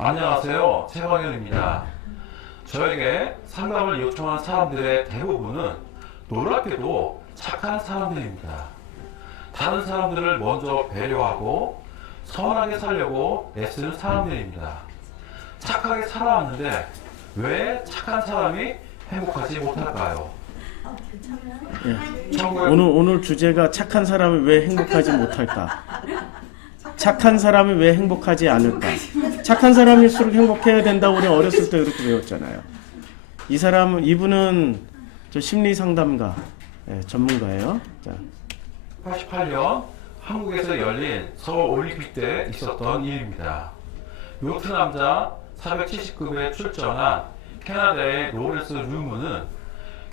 안녕하세요. 최광현입니다. 저에게 상담을 요청한 사람들의 대부분은 놀랍게도 착한 사람들입니다. 다른 사람들을 먼저 배려하고 선하게 살려고 애쓰는 사람들입니다. 착하게 살아왔는데 왜 착한 사람이 행복하지 못할까요? 예. 오늘 주제가 착한 사람이 왜 행복하지 못할까? 착한 사람이 왜 행복하지 않을까? 착한 사람일수록 행복해야 된다고 우리 어렸을 때 그렇게 배웠잖아요. 이분은 저 심리 상담가 전문가예요. 자. 88년 한국에서 열린 서울 올림픽 때 있었던 일입니다. 요트 남자 470급에 출전한 캐나다의 로렌스 류문은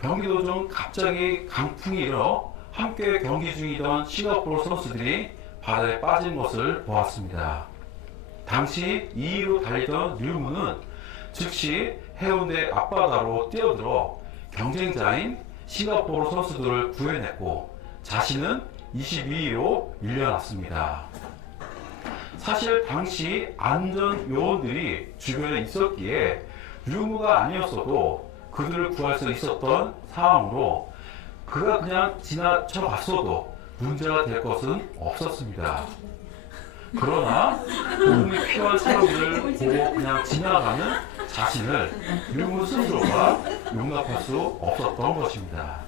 경기도 중 갑자기 강풍이 일어 함께 경기 중이던 싱가포르 선수들이 바다에 빠진 것을 보았습니다. 당시 2위로 달리던 류문은 즉시 해운대 앞바다로 뛰어들어 경쟁자인 싱가포르 선수들을 구해냈고 자신은 22위로 밀려났습니다. 사실 당시 안전 요원들이 주변에 있었기에 류무가 아니었어도 그들을 구할 수 있었던 상황으로 그가 그냥 지나쳐 갔어도 문제가 될 것은 없었습니다. 그러나 도움이 필요한 사람들을 보고 그냥 지나가는 자신을 류무 스스로가 용납할 수 없었던 것입니다.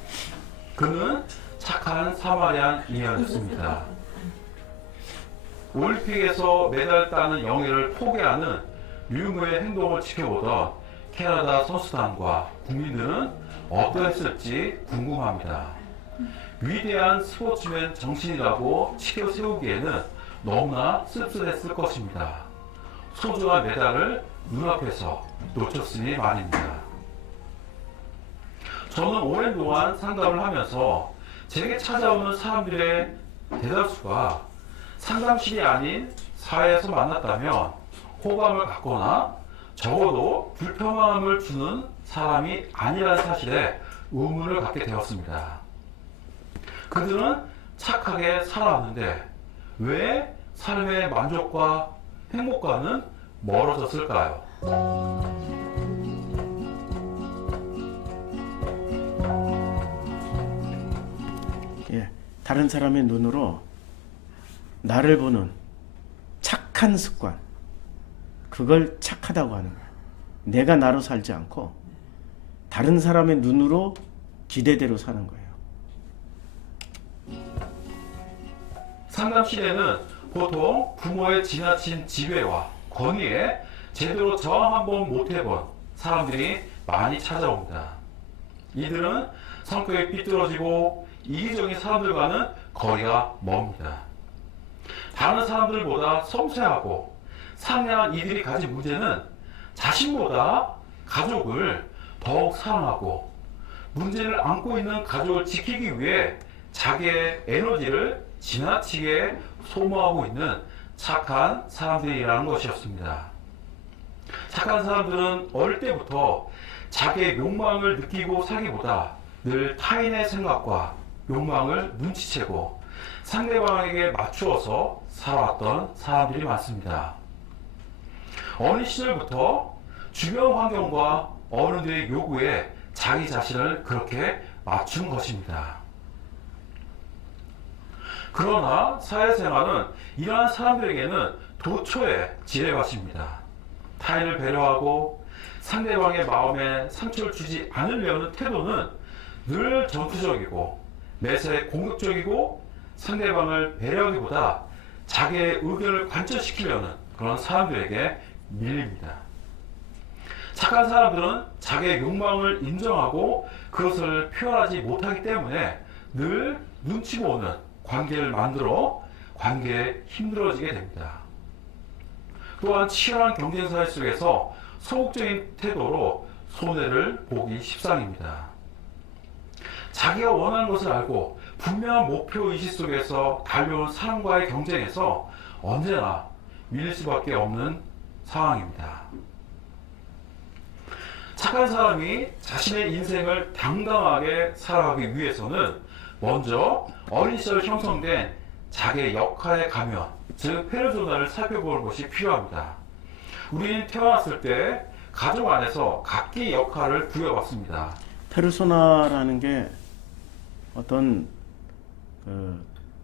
그는 착한 사마리안이었습니다. 올림픽에서 메달 따는 영예를 포기하는 류무의 행동을 지켜보던 캐나다 선수단과 국민들은 어떠했을지 궁금합니다. 위대한 스포츠맨 정신이라고 치켜 세우기에는 너무나 씁쓸했을 것입니다. 소중한 메달을 눈앞에서 놓쳤으니 말입니다. 저는 오랜 동안 상담을 하면서 제게 찾아오는 사람들의 대다수가 상담실이 아닌 사회에서 만났다면 호감을 갖거나 적어도 불편함을 주는 사람이 아니라는 사실에 의문을 갖게 되었습니다. 그들은 착하게 살아왔는데 왜 삶의 만족과 행복과는 멀어졌을까요? 다른 사람의 눈으로 나를 보는 착한 습관, 그걸 착하다고 하는 거야. 내가 나로 살지 않고 다른 사람의 눈으로 기대대로 사는 거예요. 상담실에는 보통 부모의 지나친 지배와 권위에 제대로 저항 한번 못해본 사람들이 많이 찾아옵니다. 이들은 성격이 삐뚤어지고 이기적인 사람들과는 거리가 멉니다. 다른 사람들보다 섬세하고 상냥한 이들이 가진 문제는 자신보다 가족을 더욱 사랑하고 문제를 안고 있는 가족을 지키기 위해 자기의 에너지를 지나치게 소모하고 있는 착한 사람들이라는 것이었습니다. 착한 사람들은 어릴 때부터 자기의 욕망을 느끼고 살기보다 늘 타인의 생각과 욕망을 눈치채고 상대방에게 맞추어서 살아왔던 사람들이 많습니다. 어린 시절부터 주변 환경과 어른들의 요구에 자기 자신을 그렇게 맞춘 것입니다. 그러나 사회생활은 이러한 사람들에게는 도처의 지뢰밭입니다. 타인을 배려하고 상대방의 마음에 상처를 주지 않으려는 태도는 늘 전투적이고 매사에 공격적이고 상대방을 배려하기보다 자기의 의견을 관철시키려는 그런 사람들에게 밀립니다. 착한 사람들은 자기의 욕망을 인정하고 그것을 표현하지 못하기 때문에 늘 눈치 보는 관계를 만들어 관계에 힘들어지게 됩니다. 또한 치열한 경쟁사회 속에서 소극적인 태도로 손해를 보기 십상입니다. 자기가 원하는 것을 알고 분명한 목표 의식 속에서 달려온 사람과의 경쟁에서 언제나 밀릴 수밖에 없는 상황입니다. 착한 사람이 자신의 인생을 당당하게 살아가기 위해서는 먼저 어린 시절 형성된 자기의 역할의 가면, 즉 페르소나를 살펴보는 것이 필요합니다. 우리는 태어났을 때 가족 안에서 각기 역할을 부여받습니다. 페르소나라는 게 어떤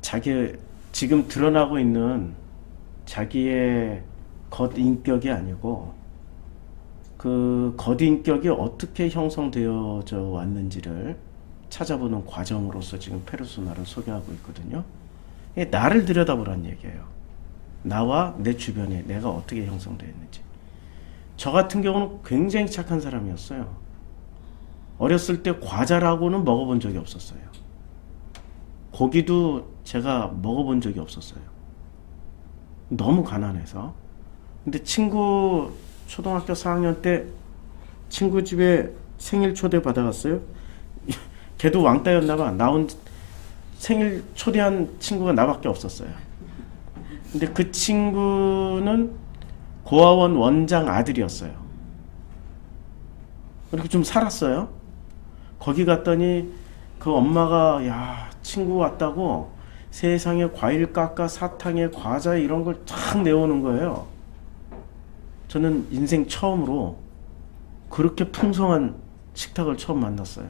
자기 지금 드러나고 있는 자기의 겉인격이 아니고 그 겉인격이 어떻게 형성되어져 왔는지를 찾아보는 과정으로서 지금 페르소나를 소개하고 있거든요. 이게 나를 들여다보란 얘기예요. 나와 내 주변에 내가 어떻게 형성되어 있는지. 저 같은 경우는 굉장히 착한 사람이었어요. 어렸을 때 과자라고는 먹어본 적이 없었어요. 고기도 제가 먹어본 적이 없었어요. 너무 가난해서. 근데 친구 초등학교 4학년 때 친구 집에 생일 초대 받아갔어요. 걔도 왕따였나봐. 나온 생일 초대한 친구가 나밖에 없었어요. 근데 그 친구는 고아원 원장 아들이었어요. 그리고 좀 살았어요. 거기 갔더니 그 엄마가 야 친구 왔다고 세상에 과일 깎아 사탕에 과자에 이런 걸 쫙 내오는 거예요. 저는 인생 처음으로 그렇게 풍성한 식탁을 처음 만났어요.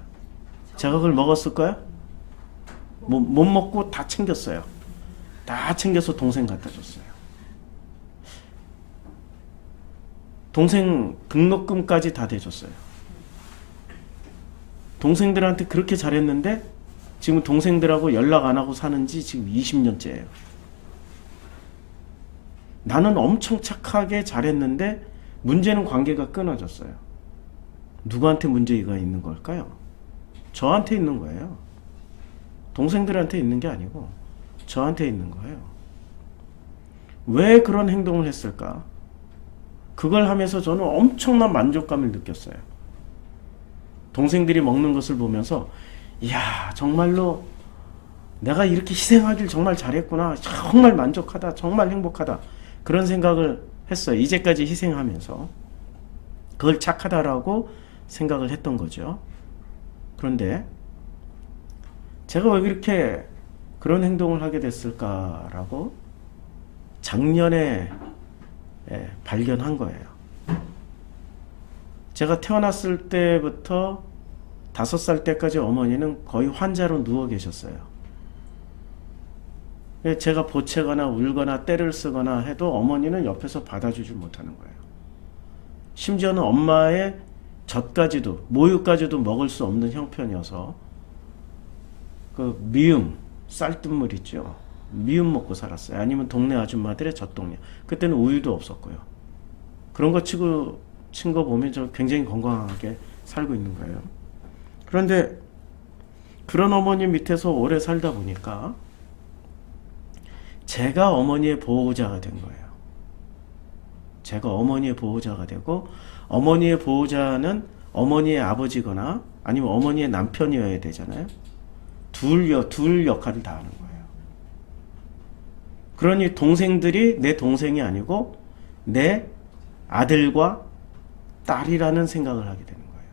제가 그걸 먹었을까요? 못 먹고 다 챙겼어요. 다 챙겨서 동생 갖다 줬어요. 동생 등록금까지 다 대줬어요. 동생들한테 그렇게 잘했는데 지금 동생들하고 연락 안 하고 사는 지 지금 20년째예요. 나는 엄청 착하게 잘했는데 문제는 관계가 끊어졌어요. 누구한테 문제가 있는 걸까요? 저한테 있는 거예요. 동생들한테 있는 게 아니고 저한테 있는 거예요. 왜 그런 행동을 했을까? 그걸 하면서 저는 엄청난 만족감을 느꼈어요. 동생들이 먹는 것을 보면서 이야 정말로 내가 이렇게 희생하길 정말 잘했구나. 정말 만족하다. 정말 행복하다. 그런 생각을 했어요. 이제까지 희생하면서. 그걸 착하다라고 생각을 했던 거죠. 그런데 제가 왜 그렇게 그런 행동을 하게 됐을까라고 작년에 발견한 거예요. 제가 태어났을 때부터 5살 때까지 어머니는 거의 환자로 누워 계셨어요. 제가 보채거나 울거나 때를 쓰거나 해도 어머니는 옆에서 받아주지 못하는 거예요. 심지어는 엄마의 젖까지도 모유까지도 먹을 수 없는 형편이어서 그 미음 쌀뜨물 있죠. 미음 먹고 살았어요. 아니면 동네 아줌마들의 젖동네. 그때는 우유도 없었고요. 그런 거 친 거 보면 저 굉장히 건강하게 살고 있는 거예요. 그런데 그런 어머니 밑에서 오래 살다 보니까 제가 어머니의 보호자가 된 거예요. 제가 어머니의 보호자가 되고 어머니의 보호자는 어머니의 아버지거나 아니면 어머니의 남편이어야 되잖아요. 둘 역할을 다 하는 거예요. 그러니 동생들이 내 동생이 아니고 내 아들과 딸이라는 생각을 하게 되는 거예요.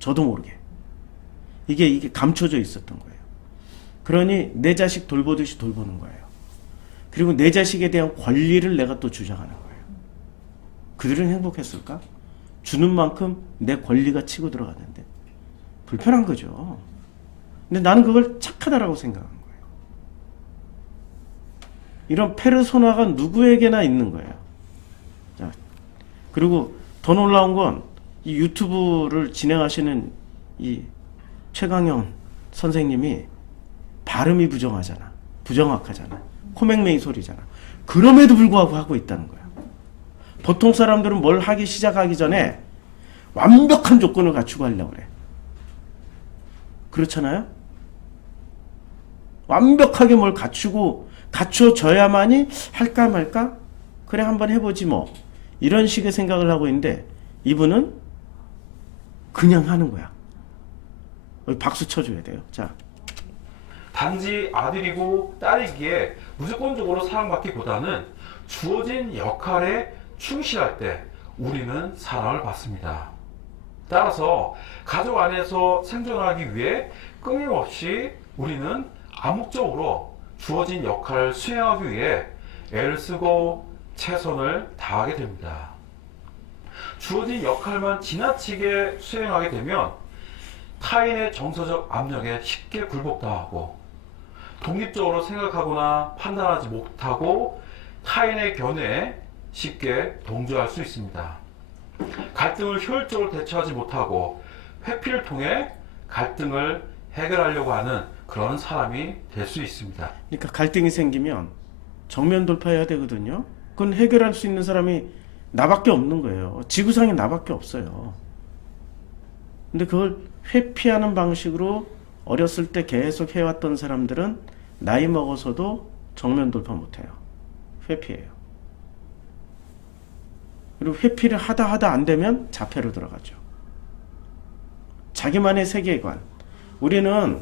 저도 모르게. 이게 감춰져 있었던 거예요. 그러니 내 자식 돌보듯이 돌보는 거예요. 그리고 내 자식에 대한 권리를 내가 또 주장하는 거예요. 그들은 행복했을까? 주는 만큼 내 권리가 치고 들어갔는데 불편한 거죠. 근데 나는 그걸 착하다라고 생각한 거예요. 이런 페르소나가 누구에게나 있는 거예요. 자, 그리고 더 놀라운 건 이 유튜브를 진행하시는 이 최강현 선생님이 발음이 부정확하잖아. 코맹맹이 소리잖아. 그럼에도 불구하고 하고 있다는 거야. 보통 사람들은 뭘 하기 시작하기 전에 완벽한 조건을 갖추고 하려고 그래. 그렇잖아요? 완벽하게 뭘 갖춰져야만이 할까 말까? 그래 한번 해보지 뭐. 이런 식의 생각을 하고 있는데 이분은 그냥 하는 거야. 박수 쳐줘야 돼요. 자, 단지 아들이고 딸이기에 무조건적으로 사랑받기보다는 주어진 역할에 충실할 때 우리는 사랑을 받습니다. 따라서 가족 안에서 생존하기 위해 끊임없이 우리는 암묵적으로 주어진 역할을 수행하기 위해 애를 쓰고 최선을 다하게 됩니다. 주어진 역할만 지나치게 수행하게 되면 타인의 정서적 압력에 쉽게 굴복당하고 독립적으로 생각하거나 판단하지 못하고 타인의 견해에 쉽게 동조할 수 있습니다. 갈등을 효율적으로 대처하지 못하고 회피를 통해 갈등을 해결하려고 하는 그런 사람이 될 수 있습니다. 그러니까 갈등이 생기면 정면 돌파해야 되거든요. 그건 해결할 수 있는 사람이 나밖에 없는 거예요. 지구상에 나밖에 없어요. 근데 그걸 회피하는 방식으로 어렸을 때 계속 해왔던 사람들은 나이 먹어서도 정면 돌파 못해요. 회피해요. 그리고 회피를 하다 안 되면 자폐로 들어가죠. 자기만의 세계관. 우리는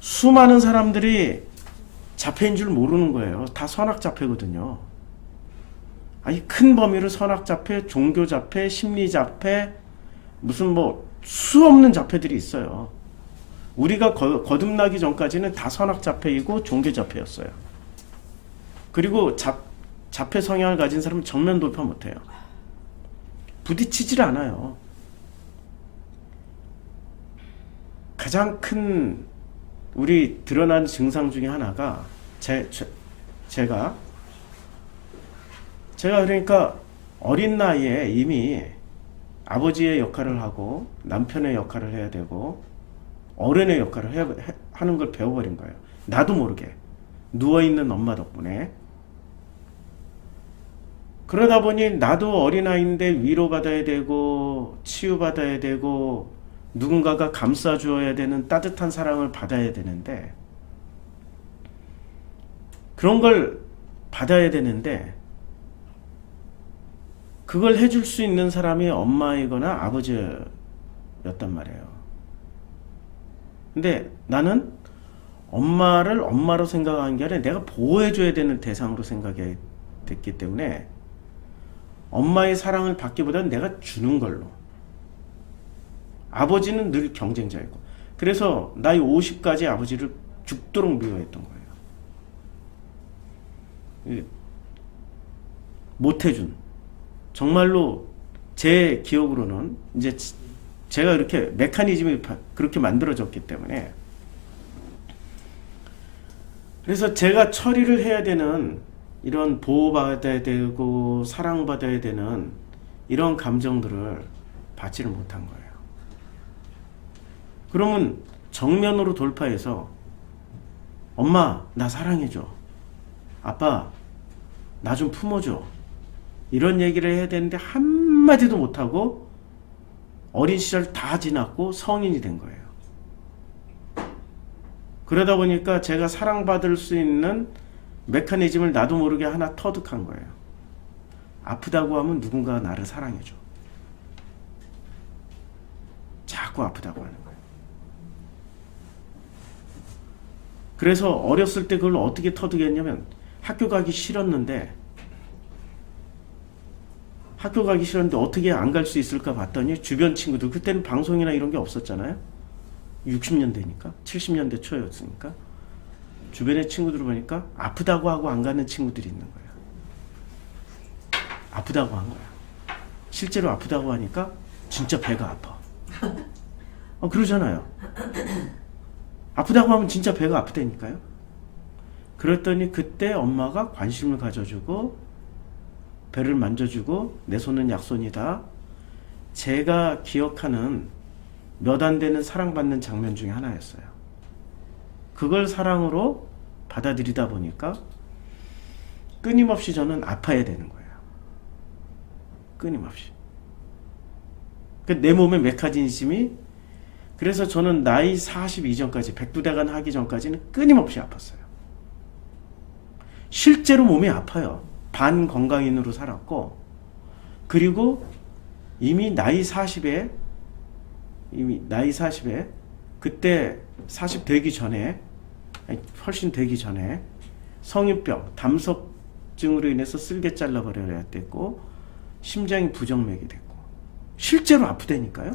수많은 사람들이 자폐인 줄 모르는 거예요. 다 선악자폐거든요. 아니 큰 범위로 선악자폐, 종교자폐, 심리자폐, 무슨 뭐 수없는 자폐들이 있어요. 우리가 거듭나기 전까지는 다 선악자폐이고 종교자폐였어요. 그리고 자폐 성향을 가진 사람은 정면 돌파 못해요. 부딪히질 않아요. 가장 큰 우리 드러난 증상 중에 하나가 제가 그러니까 어린 나이에 이미 아버지의 역할을 하고 남편의 역할을 해야 되고 어른의 역할을 하는 걸 배워버린 거예요. 나도 모르게 누워있는 엄마 덕분에. 그러다 보니 나도 어린아이인데 위로받아야 되고 치유받아야 되고 누군가가 감싸주어야 되는 따뜻한 사랑을 받아야 되는데 그런 걸 받아야 되는데 그걸 해줄 수 있는 사람이 엄마이거나 아버지였단 말이에요. 근데 나는 엄마를 엄마로 생각한 게 아니라 내가 보호해줘야 되는 대상으로 생각이 됐기 때문에 엄마의 사랑을 받기보다는 내가 주는 걸로. 아버지는 늘 경쟁자이고. 그래서 나이 50까지 아버지를 죽도록 미워했던 거예요. 못해준. 정말로 제 기억으로는 이제 제가 이렇게 메커니즘이 그렇게 만들어졌기 때문에 그래서 제가 처리를 해야 되는 이런 보호받아야 되고 사랑받아야 되는 이런 감정들을 받지를 못한 거예요. 그러면 정면으로 돌파해서 엄마 나 사랑해줘, 아빠 나 좀 품어줘, 이런 얘기를 해야 되는데 한마디도 못하고 어린 시절 다 지났고 성인이 된 거예요. 그러다 보니까 제가 사랑받을 수 있는 메커니즘을 나도 모르게 하나 터득한 거예요. 아프다고 하면 누군가가 나를 사랑해줘. 자꾸 아프다고 하는 거예요. 그래서 어렸을 때 그걸 어떻게 터득했냐면 학교 가기 싫었는데 어떻게 안 갈 수 있을까 봤더니 주변 친구들, 그때는 방송이나 이런 게 없었잖아요. 60년대니까 70년대 초였으니까 주변의 친구들 보니까 아프다고 하고 안 가는 친구들이 있는 거예요. 아프다고 한 거야. 실제로 아프다고 하니까 진짜 배가 아파. 그러잖아요. 아프다고 하면 진짜 배가 아프다니까요. 그랬더니 그때 엄마가 관심을 가져주고 배를 만져주고 내 손은 약손이다. 제가 기억하는 몇 안 되는 사랑받는 장면 중에 하나였어요. 그걸 사랑으로 받아들이다 보니까 끊임없이 저는 아파야 되는 거예요. 끊임없이. 내 몸의 메커니즘이, 그래서 저는 나이 40 이전까지, 백두대간 하기 전까지는 끊임없이 아팠어요. 실제로 몸이 아파요. 반건강인으로 살았고, 그리고 이미 나이 40에 그때 40 되기 전에, 훨씬 되기 전에 성인병, 담석증으로 인해서 쓸개 잘라버려야 됐고 심장이 부정맥이 됐고 실제로 아프다니까요.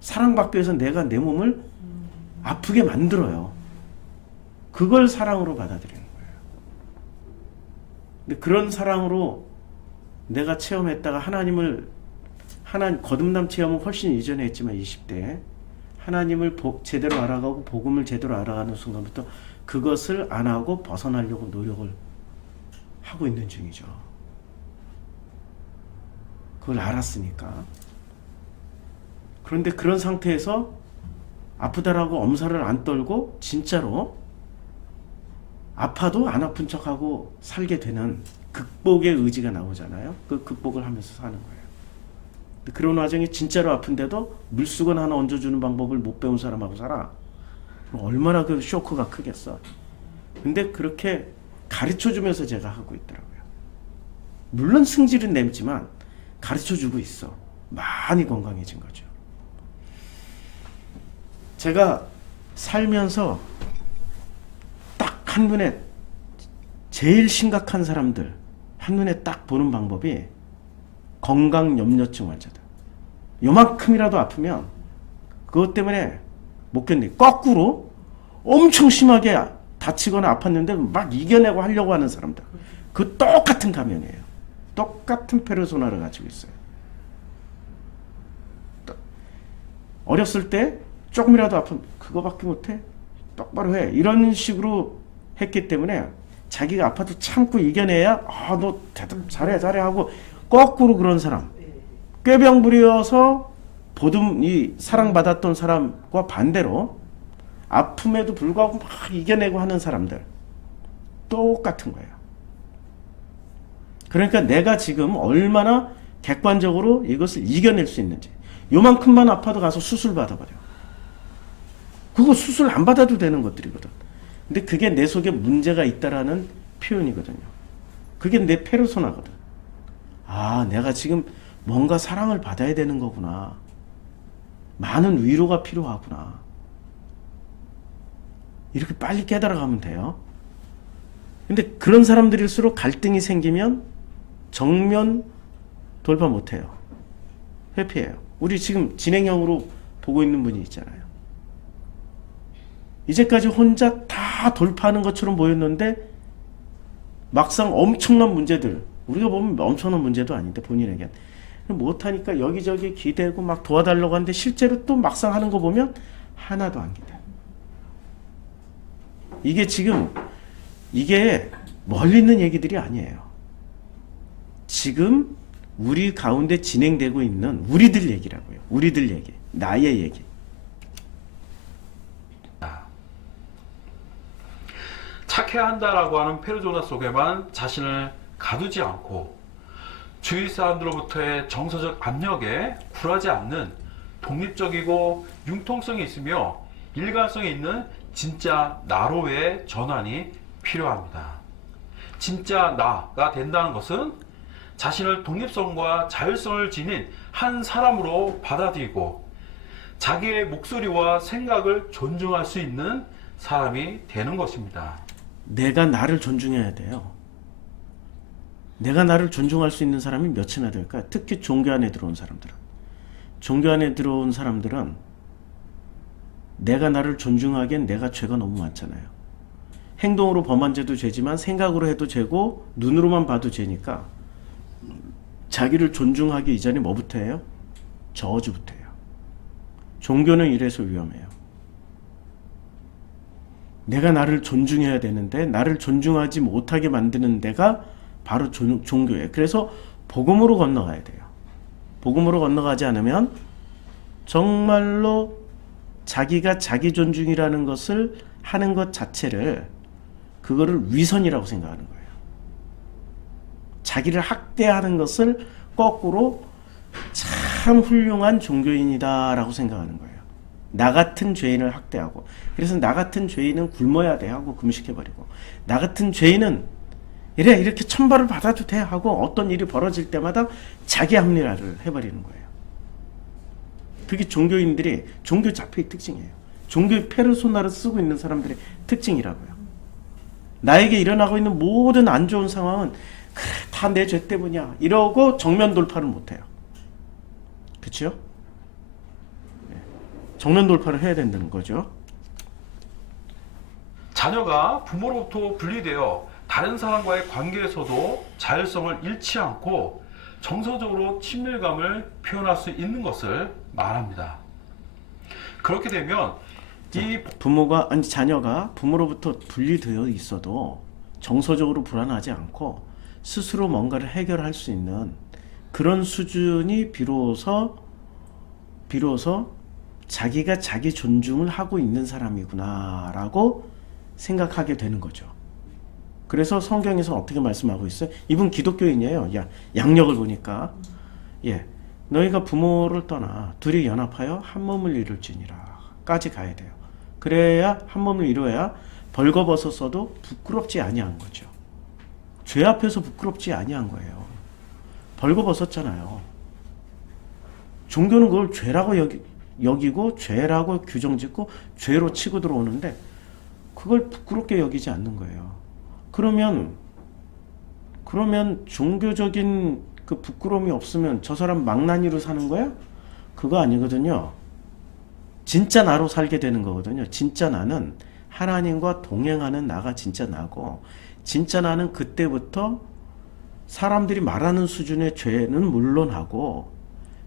사랑받기 위해서 내가 내 몸을 아프게 만들어요. 그걸 사랑으로 받아들이는 거예요. 근데 그런 사랑으로 내가 체험했다가 하나님 거듭남 체험은 훨씬 이전에 했지만 20대에 하나님을 제대로 알아가고 복음을 제대로 알아가는 순간부터 그것을 안 하고 벗어나려고 노력을 하고 있는 중이죠. 그걸 알았으니까. 그런데 그런 상태에서 아프다라고 엄살을 안 떨고 진짜로 아파도 안 아픈 척하고 살게 되는 극복의 의지가 나오잖아요. 그 극복을 하면서 사는 거예요. 그런 와중에 진짜로 아픈데도 물수건 하나 얹어주는 방법을 못 배운 사람하고 살아. 얼마나 그 쇼크가 크겠어. 근데 그렇게 가르쳐주면서 제가 하고 있더라고요. 물론 승질은 냈지만 가르쳐주고 있어. 많이 건강해진 거죠. 제가 살면서 딱 한눈에 제일 심각한 사람들 한눈에 딱 보는 방법이 건강염려증 환자들. 요만큼이라도 아프면 그것 때문에 못 견디. 거꾸로 엄청 심하게 다치거나 아팠는데 막 이겨내고 하려고 하는 사람들. 그 똑같은 가면이에요. 똑같은 페르소나를 가지고 있어요. 어렸을 때 조금이라도 아프면 그거밖에 못해? 똑바로 해. 이런 식으로 했기 때문에 자기가 아파도 참고 이겨내야 너 대답 잘해 하고 거꾸로 그런 사람. 꾀병 부려서 이 사랑받았던 사람과 반대로 아픔에도 불구하고 막 이겨내고 하는 사람들. 똑같은 거예요. 그러니까 내가 지금 얼마나 객관적으로 이것을 이겨낼 수 있는지. 요만큼만 아파도 가서 수술 받아버려. 그거 수술 안 받아도 되는 것들이거든. 근데 그게 내 속에 문제가 있다라는 표현이거든요. 그게 내 페르소나거든. 내가 지금 뭔가 사랑을 받아야 되는 거구나. 많은 위로가 필요하구나. 이렇게 빨리 깨달아가면 돼요. 근데 그런 사람들일수록 갈등이 생기면 정면 돌파 못해요. 회피해요. 우리 지금 진행형으로 보고 있는 분이 있잖아요. 이제까지 혼자 다 돌파하는 것처럼 보였는데 막상 엄청난 문제들, 우리가 보면 엄청난 문제도 아닌데 본인에겐 못하니까 여기저기 기대고 막 도와달라고 하는데 실제로 또 막상 하는 거 보면 하나도 안 기대. 이게 멀리 있는 얘기들이 아니에요. 지금 우리 가운데 진행되고 있는 우리들 얘기라고요. 우리들 얘기. 나의 얘기. 착해야 한다라고 하는 페르소나 속에만 자신을 가두지 않고 주위 사람들로부터의 정서적 압력에 굴하지 않는 독립적이고 융통성이 있으며 일관성이 있는 진짜 나로의 전환이 필요합니다. 진짜 나가 된다는 것은 자신을 독립성과 자율성을 지닌 한 사람으로 받아들이고 자기의 목소리와 생각을 존중할 수 있는 사람이 되는 것입니다. 내가 나를 존중해야 돼요. 내가 나를 존중할 수 있는 사람이 몇이나 될까? 특히 종교 안에 들어온 사람들은. 종교 안에 들어온 사람들은 내가 나를 존중하기엔 내가 죄가 너무 많잖아요. 행동으로 범한 죄도 죄지만 생각으로 해도 죄고 눈으로만 봐도 죄니까 자기를 존중하기 이전에 뭐부터 해요? 저주부터 해요. 종교는 이래서 위험해요. 내가 나를 존중해야 되는데 나를 존중하지 못하게 만드는 데가 바로 종교예요. 그래서 복음으로 건너가야 돼요. 복음으로 건너가지 않으면 정말로 자기가 자기 존중이라는 것을 하는 것 자체를 그거를 위선이라고 생각하는 거예요. 자기를 학대하는 것을 거꾸로 참 훌륭한 종교인이다라고 생각하는 거예요. 나 같은 죄인을 학대하고, 그래서 나 같은 죄인은 굶어야 돼 하고 금식해버리고, 나 같은 죄인은 이렇게 천벌을 받아도 돼 하고 어떤 일이 벌어질 때마다 자기 합리화를 해버리는 거예요. 그게 종교인들이 종교 자폐의 특징이에요. 종교의 페르소나를 쓰고 있는 사람들의 특징이라고요. 나에게 일어나고 있는 모든 안 좋은 상황은 그래, 다 내 죄 때문이야 이러고 정면 돌파를 못해요. 그렇죠? 정면 돌파를 해야 된다는 거죠. 자녀가 부모로부터 분리되어 다른 사람과의 관계에서도 자율성을 잃지 않고 정서적으로 친밀감을 표현할 수 있는 것을 말합니다. 그렇게 되면 이 부모가 아니 자녀가 부모로부터 분리되어 있어도 정서적으로 불안하지 않고 스스로 뭔가를 해결할 수 있는 그런 수준이 비로소 자기가 자기 존중을 하고 있는 사람이구나라고 생각하게 되는 거죠. 그래서 성경에서 어떻게 말씀하고 있어요? 이분 기독교인이에요. 양력을 보니까 너희가 부모를 떠나 둘이 연합하여 한 몸을 이룰지니라 까지 가야 돼요. 그래야 한 몸을 이루어야 벌거벗었어도 부끄럽지 아니한 거죠. 죄 앞에서 부끄럽지 아니한 거예요. 벌거벗었잖아요. 종교는 그걸 죄라고 여기고 죄라고 규정짓고 죄로 치고 들어오는데 그걸 부끄럽게 여기지 않는 거예요. 그러면 종교적인 그 부끄러움이 없으면 저 사람 망나니로 사는 거야? 그거 아니거든요. 진짜 나로 살게 되는 거거든요. 진짜 나는 하나님과 동행하는 나가 진짜 나고, 진짜 나는 그때부터 사람들이 말하는 수준의 죄는 물론하고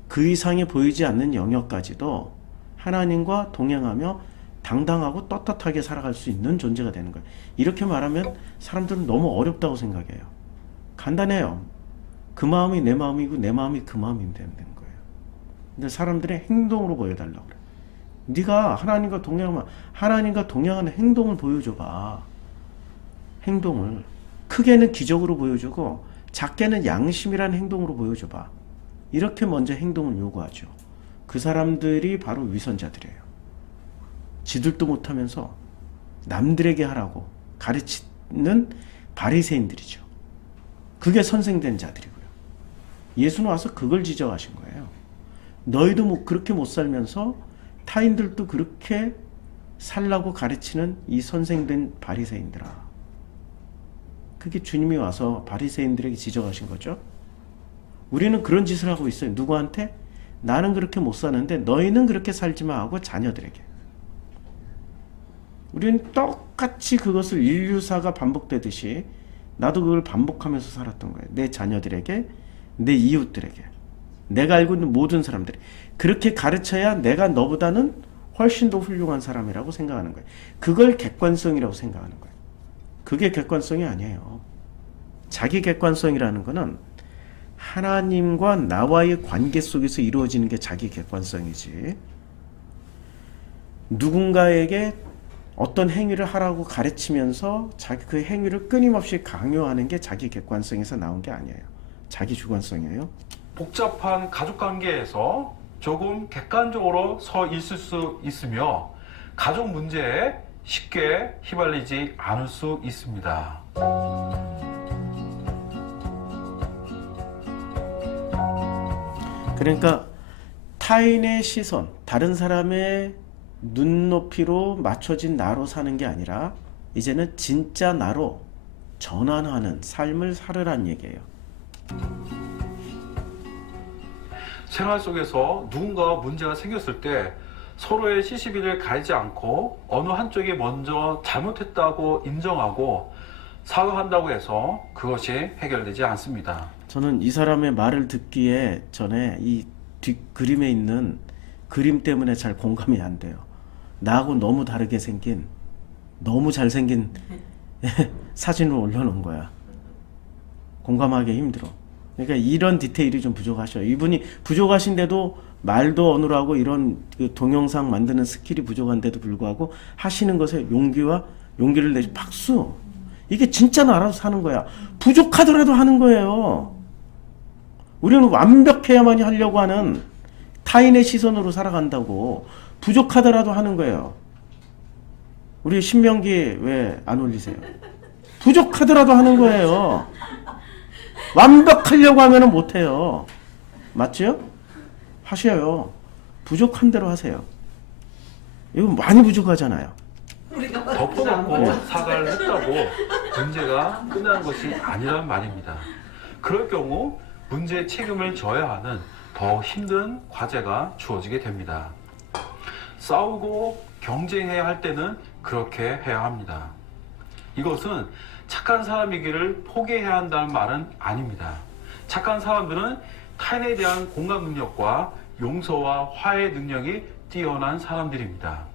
그 이상이 보이지 않는 영역까지도 하나님과 동행하며 당당하고 떳떳하게 살아갈 수 있는 존재가 되는 거예요. 이렇게 말하면 사람들은 너무 어렵다고 생각해요. 간단해요. 그 마음이 내 마음이고 내 마음이 그 마음이면 되는 거예요. 근데 사람들의 행동으로 보여달라고 그래. 네가 하나님과 동행하면 하나님과 동행하는 행동을 보여줘봐. 행동을 크게는 기적으로 보여주고 작게는 양심이라는 행동으로 보여줘봐. 이렇게 먼저 행동을 요구하죠. 그 사람들이 바로 위선자들이에요. 지들도 못하면서 남들에게 하라고 가르치는 바리새인들이죠. 그게 선생된 자들이고요. 예수는 와서 그걸 지적하신 거예요. 너희도 그렇게 못 살면서 타인들도 그렇게 살라고 가르치는 이 선생된 바리새인들아. 그게 주님이 와서 바리새인들에게 지적하신 거죠. 우리는 그런 짓을 하고 있어요. 누구한테? 나는 그렇게 못 사는데 너희는 그렇게 살지 마 하고 자녀들에게. 우리는 똑같이 그것을 인류사가 반복되듯이 나도 그걸 반복하면서 살았던 거예요. 내 자녀들에게, 내 이웃들에게, 내가 알고 있는 모든 사람들이 그렇게 가르쳐야 내가 너보다는 훨씬 더 훌륭한 사람이라고 생각하는 거예요. 그걸 객관성이라고 생각하는 거예요. 그게 객관성이 아니에요. 자기 객관성이라는 거는 하나님과 나와의 관계 속에서 이루어지는 게 자기 객관성이지, 누군가에게 어떤 행위를 하라고 가르치면서 자기 그 행위를 끊임없이 강요하는 게 자기 객관성에서 나온 게 아니에요. 자기 주관성이에요. 복잡한 가족관계에서 조금 객관적으로 서 있을 수 있으며 가족 문제에 쉽게 휘말리지 않을 수 있습니다. 그러니까 타인의 시선, 다른 사람의 눈높이로 맞춰진 나로 사는 게 아니라 이제는 진짜 나로 전환하는 삶을 살으란 얘기예요. 생활 속에서 누군가와 문제가 생겼을 때 서로의 시시비를 가리지 않고 어느 한쪽이 먼저 잘못했다고 인정하고 사과한다고 해서 그것이 해결되지 않습니다. 저는 이 사람의 말을 듣기에 전에 이 뒷그림에 있는 그림 때문에 잘 공감이 안 돼요. 나하고 너무 다르게 생긴, 너무 잘생긴 사진을 올려놓은 거야. 공감하기 힘들어. 그러니까 이런 디테일이 좀 부족하셔요. 이분이 부족하신데도 말도 어눌하고 이런 그 동영상 만드는 스킬이 부족한데도 불구하고 하시는 것에 용기를 내시 박수. 이게 진짜 나라로 사는 거야. 부족하더라도 하는 거예요. 우리는 완벽해야만이 하려고 하는 타인의 시선으로 살아간다고. 부족하더라도 하는 거예요. 우리 신명기 왜 안 올리세요? 부족하더라도 하는 거예요. 완벽하려고 하면 못해요. 맞죠? 하셔요. 부족한 대로 하세요. 이거 많이 부족하잖아요. 덮어놓고 사과를 했다고 문제가 끝나는 것이 아니란 말입니다. 그럴 경우 문제의 책임을 져야 하는 더 힘든 과제가 주어지게 됩니다. 싸우고 경쟁해야 할 때는 그렇게 해야 합니다. 이것은 착한 사람이기를 포기해야 한다는 말은 아닙니다. 착한 사람들은 타인에 대한 공감 능력과 용서와 화해 능력이 뛰어난 사람들입니다.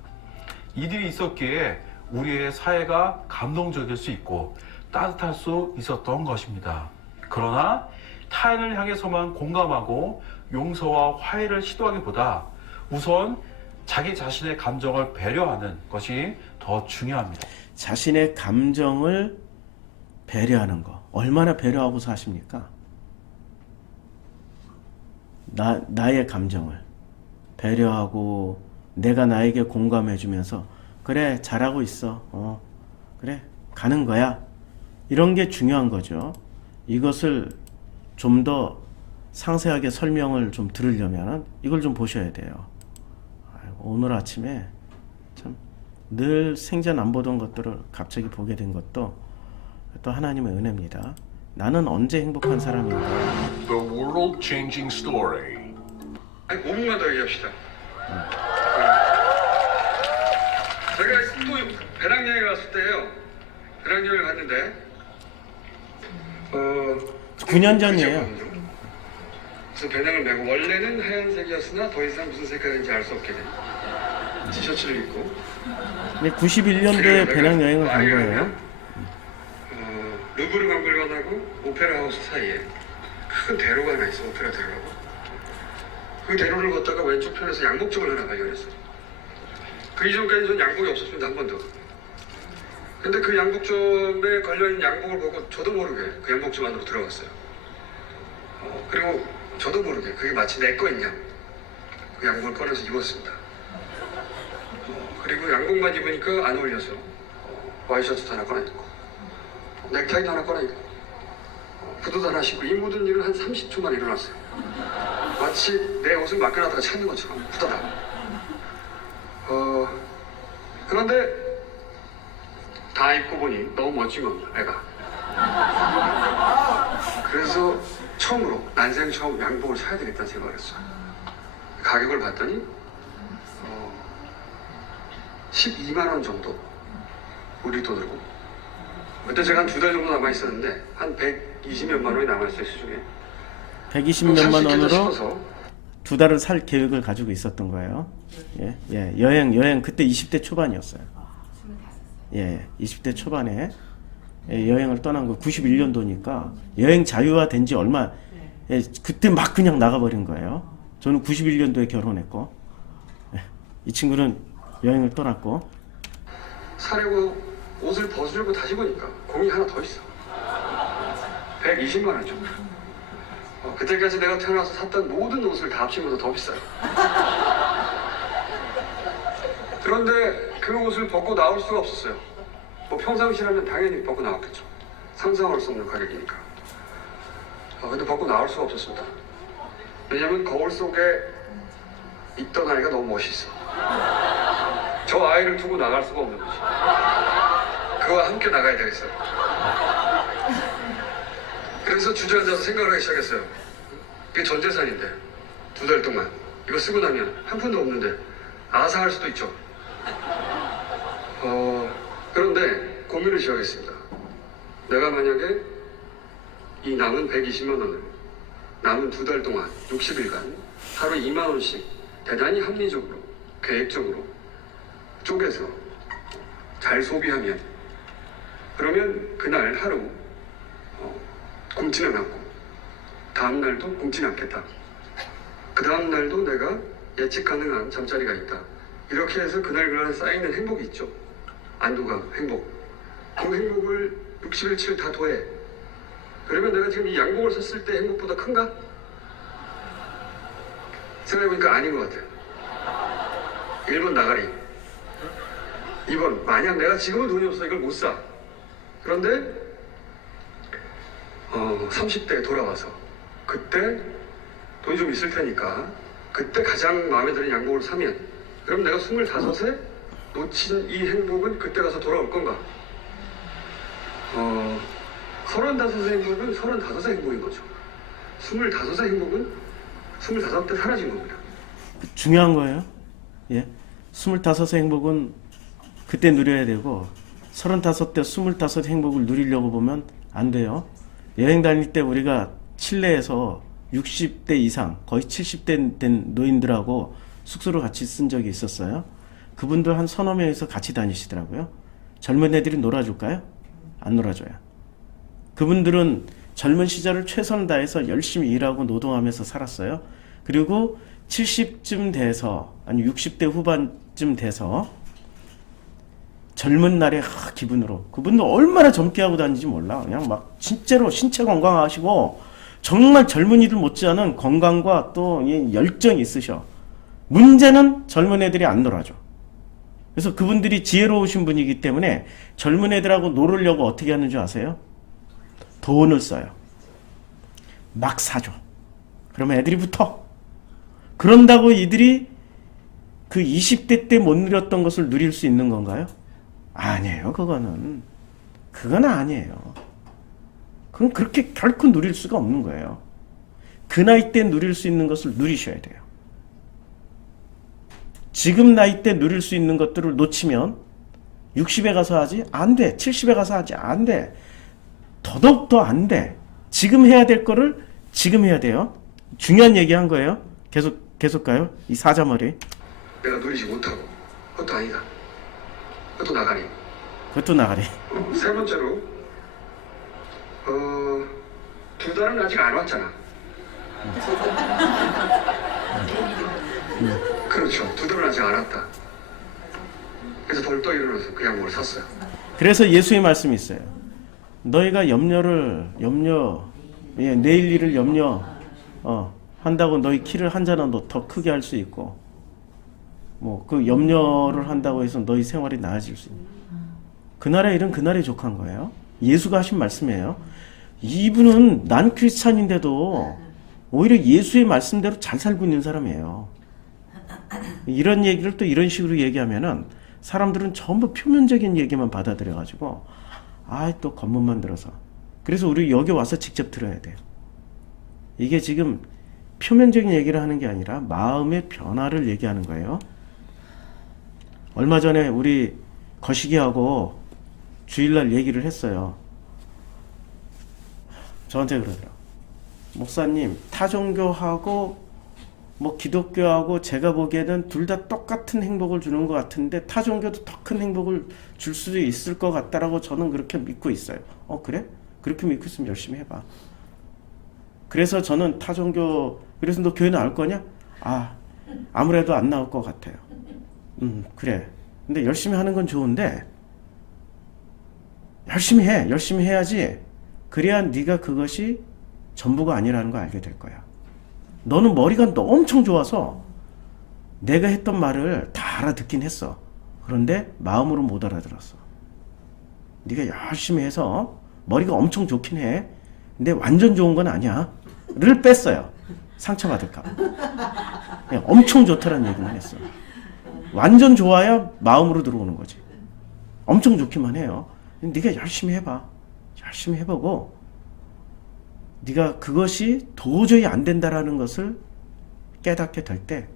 이들이 있었기에 우리의 사회가 감동적일 수 있고 따뜻할 수 있었던 것입니다. 그러나 타인을 향해서만 공감하고 용서와 화해를 시도하기보다 우선 자기 자신의 감정을 배려하는 것이 더 중요합니다. 자신의 감정을 배려하는 거. 얼마나 배려하고 사십니까? 나의 감정을 배려하고 내가 나에게 공감해 주면서 그래 잘하고 있어. 그래 가는 거야. 이런 게 중요한 거죠. 이것을 좀 더 상세하게 설명을 좀 들으려면 이걸 좀 보셔야 돼요. 오늘 아침에 참 늘 생전 안 보던 것들을 갑자기 보게 된 것도 또 하나님의 은혜입니다. 나는 언제 행복한 사람인가? The world-changing story. 아니 5분만 더 얘기합시다. 제가 또 배낭여행 갔을 때요. 배낭여행 갔는데 9년 전이에요. 그래서 배낭을 메고 원래는 하얀색이었으나 더 이상 무슨 색깔인지 알 수 없게 된 티셔츠를 입고 91년도에 배낭여행을 간 거예요. 루브르 박물관하고 오페라 하우스 사이에 큰 대로가 하나 있어. 오페라 대로라고. 그 대로를 걷다가 왼쪽 편에서 양복점을 하나 발견했어요. 그 이전까지 전 양복이 없었습니다. 한 번도. 근데 그 양복점에 걸려있는 양복을 보고 저도 모르게 그 양복점 안으로 들어갔어요. 그리고 저도 모르게 그게 마치 내 거인 양 그 양복을 꺼내서 입었습니다. 그리고 양복만 입으니까 안 어울려서 와이셔츠도 하나 꺼내 입고 넥타이도 하나 꺼내 입고 구두도 하나 신고 이 모든 일은 한 30초만 일어났어요. 마치 내 옷을 맡겨놨다가 찾는 것처럼 후다닥. 그런데 다 입고 보니 너무 멋진 겁니다. 애가. 그래서 처음으로 난생 처음 양복을 사야 되겠다는 생각을 했어요. 가격을 봤더니 12만 원 정도 우리 돈으로. 그때 제가 한 2달 정도 남아 있었는데 한 120몇만 원이 남아 있어요. 시중에 120몇만 원으로 2달을 살 계획을 가지고 있었던 거예요. 예, 여행 그때 20대 초반이었어요. 20대 초반에 여행을 떠난 거 91년도니까 여행 자유화 된 지 얼마 그때 막 그냥 나가버린 거예요. 저는 91년도에 결혼했고 이 친구는 여행을 떠났고 사려고 옷을 벗으려고 다시 보니까 공이 하나 더 있어. 120만 원 정도. 그때까지 내가 태어나서 샀던 모든 옷을 다 합치면 더 비싸요. 그런데 그 옷을 벗고 나올 수가 없었어요. 뭐 평상시라면 당연히 벗고 나왔겠죠. 상상할 수 없는 가격이니까. 근데 벗고 나올 수가 없었습니다. 왜냐면 거울 속에 있던 아이가 너무 멋있어. 저 아이를 두고 나갈 수가 없는 거지. 그와 함께 나가야 되겠어요. 그래서 주저앉아서 생각을 하기 시작했어요. 이게 전 재산인데 2달 동안 이거 쓰고 나면 한 푼도 없는데 아사할 수도 있죠. 그런데 고민을 시작했습니다. 내가 만약에 이 남은 120만 원을 남은 2달 동안 60일간 하루 2만 원씩 대단히 합리적으로 계획적으로 쪼개서 잘 소비하면 그러면 그날 하루 굶지는 않고 다음 날도 굶지는 않겠다. 그 다음 날도 내가 예측 가능한 잠자리가 있다. 이렇게 해서 그날 쌓이는 행복이 있죠. 안도감, 행복. 그 행복을 60일치를 다 더해. 그러면 내가 지금 이 양복을 샀을 때 행복보다 큰가? 생각해보니까 아닌 것 같아요. 1번 나가리. 2번 만약 내가 지금은 돈이 없어 이걸 못 사. 그런데 30대에 돌아와서 그때 돈이 좀 있을 테니까 그때 가장 마음에 드는 양복을 사면 그럼 내가 25에 놓친 이 행복은 그때 가서 돌아올 건가? 35의 행복은 35의 행복인 거죠. 25의 행복은 25때 사라진 겁니다. 중요한 거예요. 25의 행복은 그때 누려야 되고 35대 25 행복을 누리려고 보면 안 돼요. 여행 다닐 때 우리가 칠레에서 60대 이상 거의 70대 된 노인들하고 숙소를 같이 쓴 적이 있었어요. 그분들 한 서너 명이서 같이 다니시더라고요. 젊은 애들이 놀아줄까요? 안 놀아줘요. 그분들은 젊은 시절을 최선을 다해서 열심히 일하고 노동하면서 살았어요. 그리고 70쯤 돼서 아니 60대 후반쯤 돼서 젊은 날의 기분으로 그분도 얼마나 젊게 하고 다니는지 몰라. 그냥 막 진짜로 신체 건강하시고 정말 젊은이들 못지않은 건강과 또 열정이 있으셔. 문제는 젊은 애들이 안 놀아줘. 그래서 그분들이 지혜로우신 분이기 때문에 젊은 애들하고 놀으려고 어떻게 하는 줄 아세요? 돈을 써요. 막 사줘. 그러면 애들이 붙어. 그런다고 이들이 그 20대 때 못 누렸던 것을 누릴 수 있는 건가요? 아니에요. 그건 아니에요. 그건 그렇게 결코 누릴 수가 없는 거예요. 그 나이 때 누릴 수 있는 것을 누리셔야 돼요. 지금 나이 때 누릴 수 있는 것들을 놓치면 60에 가서 하지? 안 돼. 70에 가서 하지? 안 돼. 더더욱더 안 돼. 지금 해야 될 거를 지금 해야 돼요. 중요한 얘기 한 거예요. 계속 가요. 이 사자머리. 내가 누리지 못하고 그것도 아니다. 그것도 나가리. 세 번째로 2달은 아직 안 왔잖아. 그렇죠. 2달은 아직 안 왔다. 그래서 벌떡 일어나서 그 양복을 샀어요. 그래서 예수의 말씀이 있어요. 너희가 내일 일을 한다고 너희 키를 한 자라도 더 크게 할 수 있고, 뭐 그 염려를 한다고 해서 너희 생활이 나아질 수 있는. 그날의 일은 그날에 족한 거예요. 예수가 하신 말씀이에요. 이분은 난 크리스찬인데도 오히려 예수의 말씀대로 잘 살고 있는 사람이에요. 이런 얘기를 또 이런 식으로 얘기하면은 사람들은 전부 표면적인 얘기만 받아들여가지고 또 겉문만 들어서. 그래서 우리 여기 와서 직접 들어야 돼요. 이게 지금 표면적인 얘기를 하는 게 아니라 마음의 변화를 얘기하는 거예요. 얼마 전에 우리 거시기하고 주일날 얘기를 했어요. 저한테 그러더라고요. 목사님, 타종교하고 뭐 기독교하고 제가 보기에는 둘 다 똑같은 행복을 주는 것 같은데 타종교도 더 큰 행복을 줄 수도 있을 것 같다라고 저는 그렇게 믿고 있어요. 그래? 그렇게 믿고 있으면 열심히 해봐. 그래서 저는 그래서 너 교회 나올 거냐? 아무래도 안 나올 것 같아요. 그래. 근데 열심히 하는 건 좋은데 열심히 해. 열심히 해야지. 그래야 네가 그것이 전부가 아니라는 걸 알게 될 거야. 너는 머리가 엄청 좋아서 내가 했던 말을 다 알아듣긴 했어. 그런데 마음으로 못 알아들었어. 네가 열심히 해서 머리가 엄청 좋긴 해. 근데 완전 좋은 건 아니야. 를 뺐어요. 상처받을까 봐. 그냥 엄청 좋다는 얘기만 했어. 완전 좋아야 마음으로 들어오는 거지. 엄청 좋기만 해요. 네가 열심히 해봐. 열심히 해보고 네가 그것이 도저히 안 된다라는 것을 깨닫게 될 때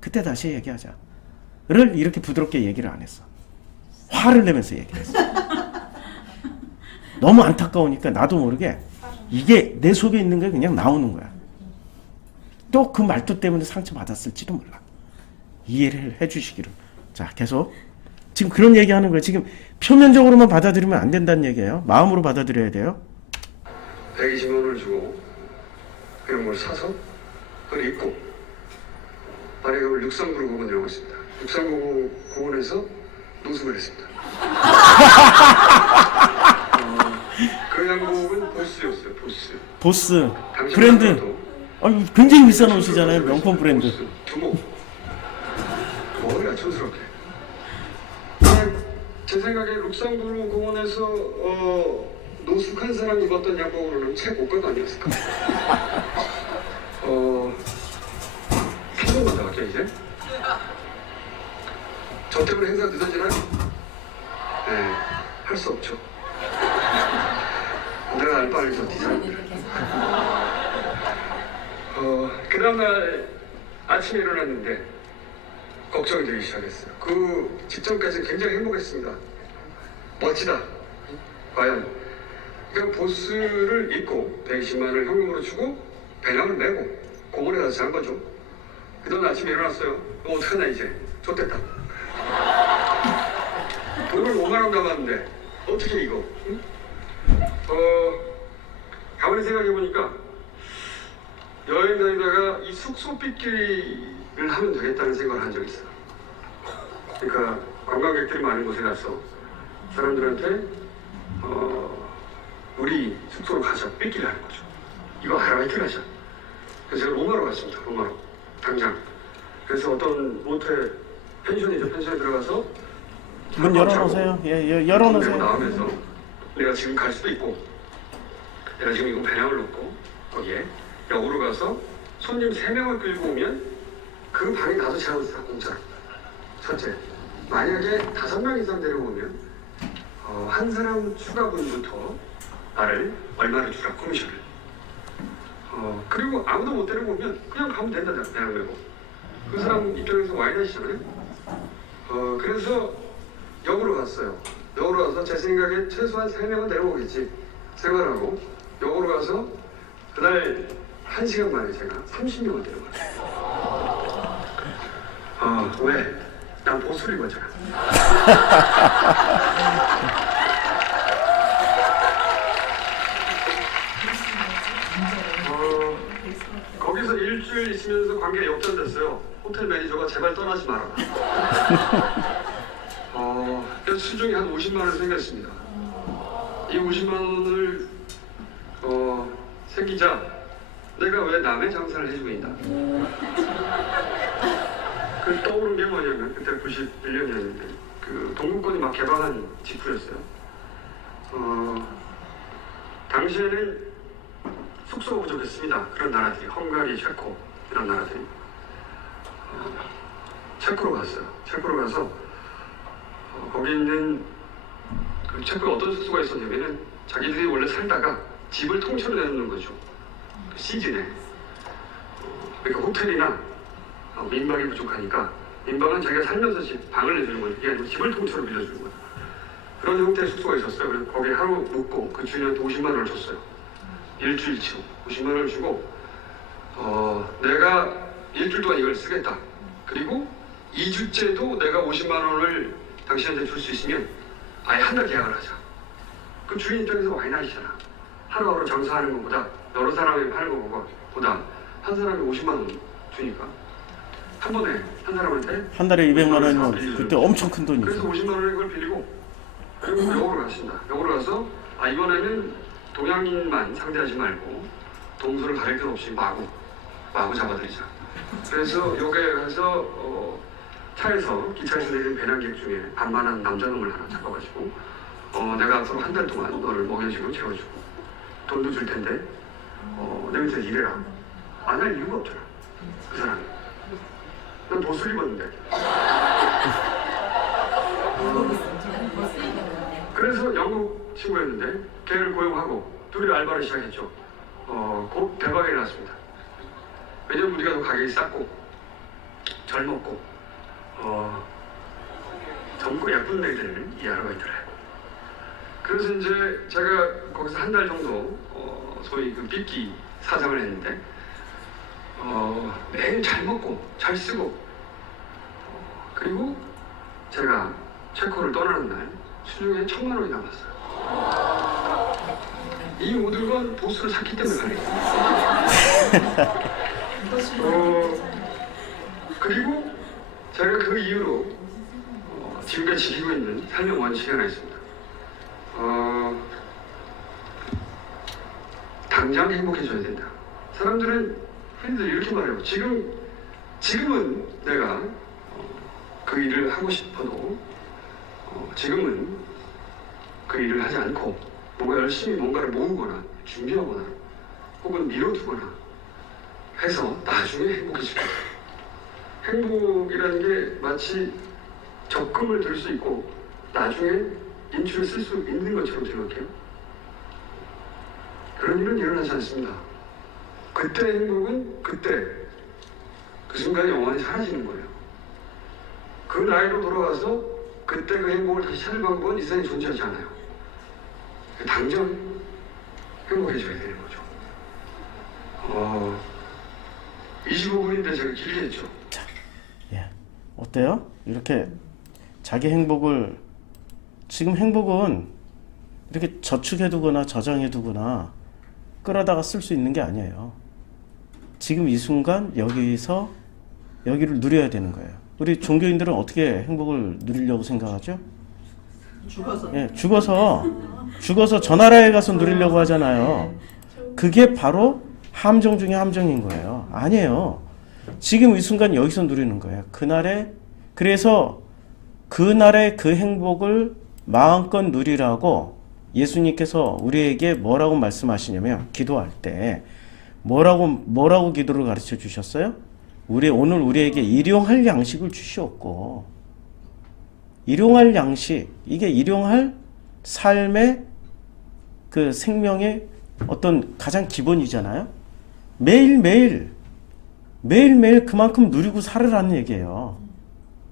그때 다시 얘기하자. 를 이렇게 부드럽게 얘기를 안 했어. 화를 내면서 얘기를 했어. 너무 안타까우니까 나도 모르게 이게 내 속에 있는 게 그냥 나오는 거야. 또 그 말투 때문에 상처받았을지도 몰라. 이해를 해주시기를. 자, 계속 지금 그런 얘기하는 거예요. 지금 표면적으로만 받아들이면 안 된다는 얘기예요. 마음으로 받아들여야 돼요. 120만 원을 주고 그런 걸 사서 그걸 입고 아래가 육상부로 공원 내려갔습니다. 육상부 공원에서 노숙을 했습니다. 그 양복은 보스였어요. 보스 브랜드. 굉장히 비싼 옷이잖아요. 명품 브랜드. 보스, 두목. 머리가 촌스럽게. 제 생각에 룩삼부르 공원에서 노숙한 사람이 입었던 양복으로는 최고가가 아니었을까. 피곤하다 갑자기 이제. 저 때문에 행사가 늦어지나요? 네, 할 수 없죠. 내가 알 바를 더 뒤집어버려. 그 다음날 아침에 일어났는데 걱정이 되기 시작했어요. 그 직전까지는 굉장히 행복했습니다. 멋지다. 과연. 그러니까 보스를 잊고 120만 원을 현금으로 주고 배낭을 메고 공원에 가서 잔 거죠. 그다음 아침에 일어났어요. 어떡하나 이제. 좋됐다. 돈을 5만 원 남았는데 어떻게 이거? 응? 가만히 생각해보니까 여행 다니다가 이 숙소 삐끼를 하면 되겠다는 생각을 한 적이 있어. 그러니까 관광객들이 많은 곳에 가서 사람들한테 우리 숙소로 가자 삐끼를 하는 거죠. 이거 아르바이트 가자. 그래서 제가 로마로 갔습니다. 로마로 당장. 그래서 어떤 모텔 펜션이죠. 펜션에 들어가서 문 열어놓으세요. 예, 열어놓으세요. 나오면서 내가 지금 갈 수도 있고 내가 지금 이거 배낭을 놓고 거기에 역으로 가서 손님 3명을 끌고 오면 그 방에 가서 제가 다 공짜로. 첫째, 만약에 5명 이상 데려오면 한 사람 추가분부터 나를 얼마를 주라 커미션을. 그리고 아무도 못 데려오면 그냥 가면 된다 배낭 메고. 그 사람 입장에서 와인 하시잖아요. 그래서 역으로 갔어요. 역으로 가서 제 생각에 최소한 3명은 데려오겠지 생각하고 역으로 가서 그날 1시간 만에 제가 30명을 데려갔어요. 왜? 난 보수를 입었잖아. 거기서 일주일 있으면서 관계가 역전됐어요. 호텔 매니저가 제발 떠나지 말아라. 그래서 수중에 한 50만 원 생겼습니다. 이 50만 원을 생기자 내가 왜 남의 장사를 해주고 있나? 그 떠오른 게 뭐냐면 그때 91년이었는데 그 동구권이 막 개방한 직후였어요. 당시에는 숙소가 부족했습니다. 그런 나라들이 헝가리, 체코 이런 나라들이 체코로 갔어요. 체코로 가서 거기 있는 그 체코에 어떤 숙소가 있었냐면은 자기들이 원래 살다가 집을 통째로 내놓는 거죠. 그 시즌에. 그러니까 호텔이나 민방이 부족하니까 민방은 자기가 살면서 방을 내주는 거예요. 이게 아니고 집을 통째로 빌려주는 거예요. 그런 형태의 숙소가 있었어요. 그래서 거기 하루 묵고 그 주인한테 50만 원을 줬어요. 일주일치로 50만 원을 주고 내가 일주일 동안 이걸 쓰겠다. 그리고 2주째도 내가 50만 원을 당신한테 줄 수 있으면 아예 한 달 계약을 하자. 그 주인 입장에서 와인 하시잖아. 하루하루 장사하는 것보다 여러 사람이 팔는 것보다 한 사람이 50만 원 주니까 한 번에 한 사람한테 한 달에 200만 원이면 그때 엄청 큰 돈이죠. 그래서 50만 원을 그걸 빌리고 그리고 역으로 갔습니다. 역으로 가서 이번에는 동양인만 상대하지 말고 동서를 가릴 것 없이 마구 잡아들이자. 그래서 역에 가서 차에서 기차에서 내린 배낭객 중에 반만한 남자놈을 하나 잡아가지고 내가 앞으로 한 달 동안 너를 먹여주고 재워주고 돈도 줄 텐데 내 밑에서 일해라. 안 할 이유가 없잖아. 그 사람이. 난 보수를 입었는데. 그래서 영국 친구였는데 걔를 고용하고 둘이 알바를 시작했죠. 곧 대박이 났습니다. 왜냐면 우리가 가격이 쌌고 젊었고 젊고 예쁜 애들 이 아르바이트를 했고 그래서 이제 제가 거기서 한 달 정도 소위 그 삐끼 사장을 했는데 매일 잘 먹고 잘 쓰고 그리고 제가 체코를 떠나는 날 수중에 1,000만 원이 남았어요. 이 모든 건 보수를 샀기 때문에 가는 거예요. 그리고 제가 그 이후로 지금까지 지키고 있는 삶의 원칙이 하나 있습니다. 당장 행복해져야 된다. 사람들은 흔히들 이렇게 말해요. 지금은 내가 그 일을 하고 싶어도 지금은 그 일을 하지 않고 뭔가 열심히 뭔가를 모으거나 준비하거나 혹은 미뤄두거나 해서 나중에 행복해질 거예요. 행복이라는 게 마치 적금을 들 수 있고 나중에 인출을 쓸 수 있는 것처럼 생각해요. 그런 일은 일어나지 않습니다. 그때 행복은 그때 그 순간에 영원히 사라지는 거예요. 그 나이로 돌아가서 그때 그 행복을 다시 찾을 방법은 이 세상에 존재하지 않아요. 당장 행복해져야 되는 거죠. 25분인데 제가 길게 했죠. 예. 어때요? 이렇게 자기 행복을, 지금 행복은 이렇게 저축해두거나 저장해두거나 끌어다가 쓸 수 있는 게 아니에요. 지금 이 순간 여기서 여기를 누려야 되는 거예요. 우리 종교인들은 어떻게 행복을 누리려고 생각하죠? 예, 죽어서 저 나라에 가서 누리려고 하잖아요. 그게 바로 함정 중에 함정인 거예요. 아니에요. 지금 이 순간 여기서 누리는 거예요. 그래서 그날의 그 행복을 마음껏 누리라고 예수님께서 우리에게 뭐라고 말씀하시냐면, 기도할 때 뭐라고 기도를 가르쳐 주셨어요? 오늘 우리에게 일용할 양식을 주시옵고, 일용할 양식, 이게 일용할 삶의 그 생명의 어떤 가장 기본이잖아요. 매일매일 그만큼 누리고 살으라는 얘기예요.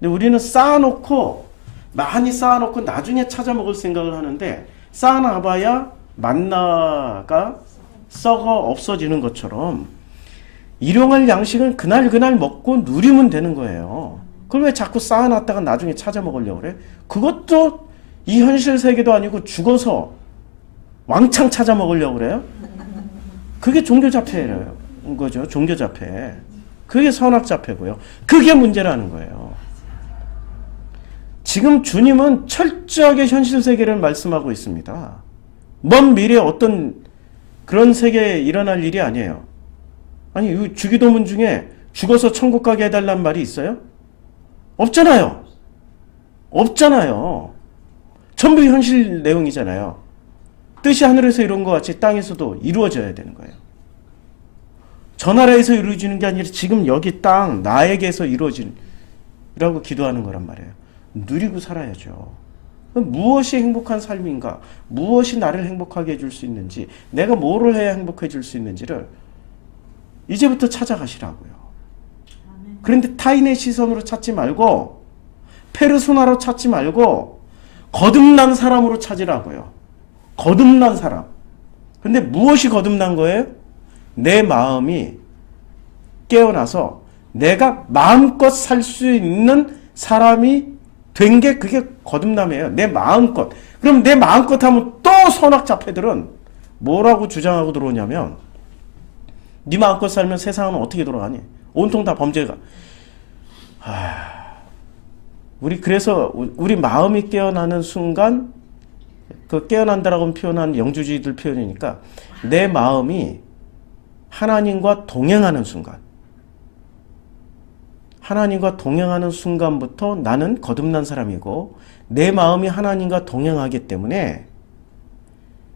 근데 우리는 많이 쌓아놓고 나중에 찾아 먹을 생각을 하는데, 쌓아놔봐야 만나가 썩어 없어지는 것처럼 일용할 양식은 그날 먹고 누리면 되는 거예요. 그걸 왜 자꾸 쌓아놨다가 나중에 찾아 먹으려고 그래? 그것도 이 현실 세계도 아니고 죽어서 왕창 찾아 먹으려고 그래요? 그게 종교자폐라는 거죠. 종교자폐. 그게 선악자폐고요. 그게 문제라는 거예요. 지금 주님은 철저하게 현실 세계를 말씀하고 있습니다. 먼 미래에 어떤 그런 세계에 일어날 일이 아니에요. 아니, 이 주기도문 중에 죽어서 천국 가게 해달라는 말이 있어요? 없잖아요. 전부 현실 내용이잖아요. 뜻이 하늘에서 이룬 것 같이 땅에서도 이루어져야 되는 거예요. 저 나라에서 이루어지는 게 아니라 지금 여기 땅 나에게서 이루어지라고 기도하는 거란 말이에요. 누리고 살아야죠. 무엇이 행복한 삶인가? 무엇이 나를 행복하게 해줄 수 있는지, 내가 뭐를 해야 행복해질 수 있는지를 이제부터 찾아가시라고요. 그런데 타인의 시선으로 찾지 말고, 페르소나로 찾지 말고, 거듭난 사람으로 찾으라고요. 거듭난 사람. 근데 무엇이 거듭난 거예요? 내 마음이 깨어나서 내가 마음껏 살 수 있는 사람이 된 게 그게 거듭남이에요. 내 마음껏. 그럼 내 마음껏 하면 또 선악자패들은 뭐라고 주장하고 들어오냐면, 네 마음껏 살면 세상은 어떻게 돌아가니? 온통 다 범죄가. 그래서 우리 마음이 깨어나는 순간, 그 깨어난다라고 표현한 영주주의들 표현이니까, 내 마음이 하나님과 동행하는 순간, 하나님과 동행하는 순간부터 나는 거듭난 사람이고, 내 마음이 하나님과 동행하기 때문에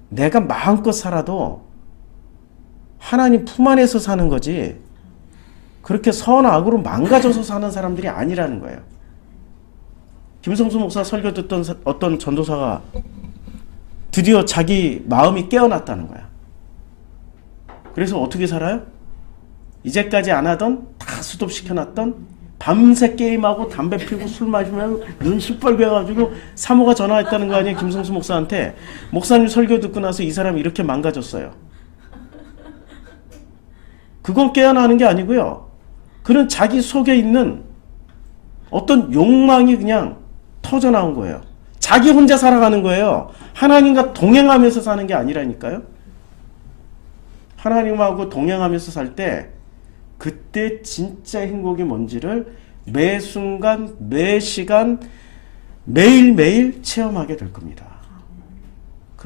내가 마음껏 살아도 하나님 품 안에서 사는 거지, 그렇게 선악으로 망가져서 사는 사람들이 아니라는 거예요. 김성수 목사 설교 듣던 어떤 전도사가 드디어 자기 마음이 깨어났다는 거야. 그래서 어떻게 살아요? 이제까지 안 하던, 다 스톱시켜놨던, 밤새 게임하고 담배 피우고 술 마시면 눈 시뻘게 해가지고 사모가 전화했다는 거 아니에요? 김성수 목사한테. 목사님 설교 듣고 나서 이 사람이 이렇게 망가졌어요. 그건 깨어나는 게 아니고요. 그는 자기 속에 있는 어떤 욕망이 그냥 터져나온 거예요. 자기 혼자 살아가는 거예요. 하나님과 동행하면서 사는 게 아니라니까요. 하나님하고 동행하면서 살 때 그때 진짜 행복이 뭔지를 매 순간, 매 시간, 매일매일 체험하게 될 겁니다.